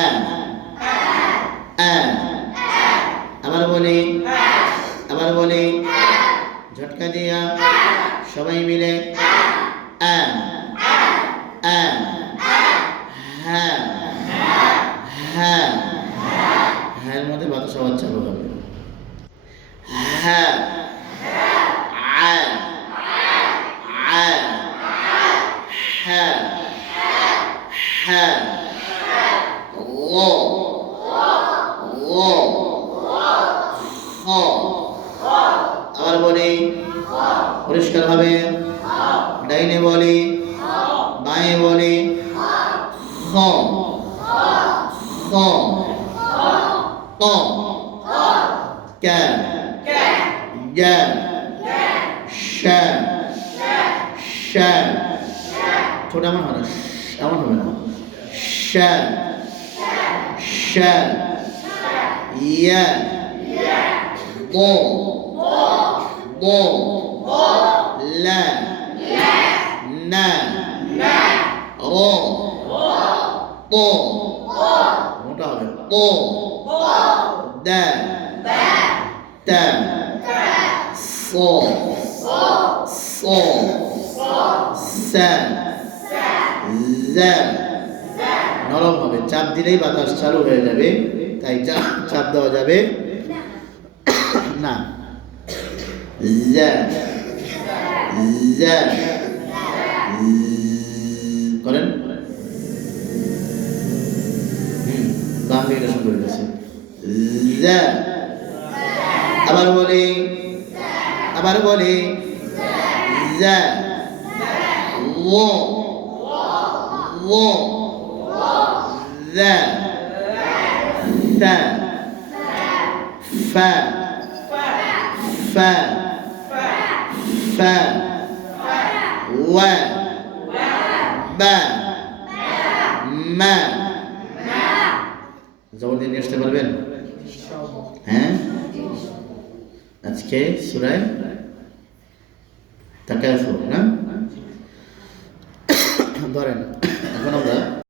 আ আ আবার বলি ঝটকা দিয়া সবাই মিলে আ আ হ্যাঁ হ্যাঁ হ্যাঁ মধ্যে বাতাস আওয়াজ চালু হবে হ্যাঁ আ আ হ্যাঁ হ্যাঁ ও ও হ আবার বলি পরিষ্কার হবে ডাইনে বলি বাঁয়ে বলি খ খ ক ক গ শ শ ছোট এমন হবে না এমন হবে না শ শ ইয়া ব ব লা না র প মোটা হবে প দা তা স স সা জা নরম হবে চাপ দিলেই বাতাস চালু হয়ে যাবে তাই চাপ দেওয়া যাবে না জা জা করেন বাম দিকে শুরু করে গেছে জা আবার বলি জা ও ও ذا ثا فا فا فا و با মা জবর দিয়ে নিয়ে আসতে পারবেন হ্যাঁ আজকে সূরা তাকাসুর না ধরেন এখন আমরা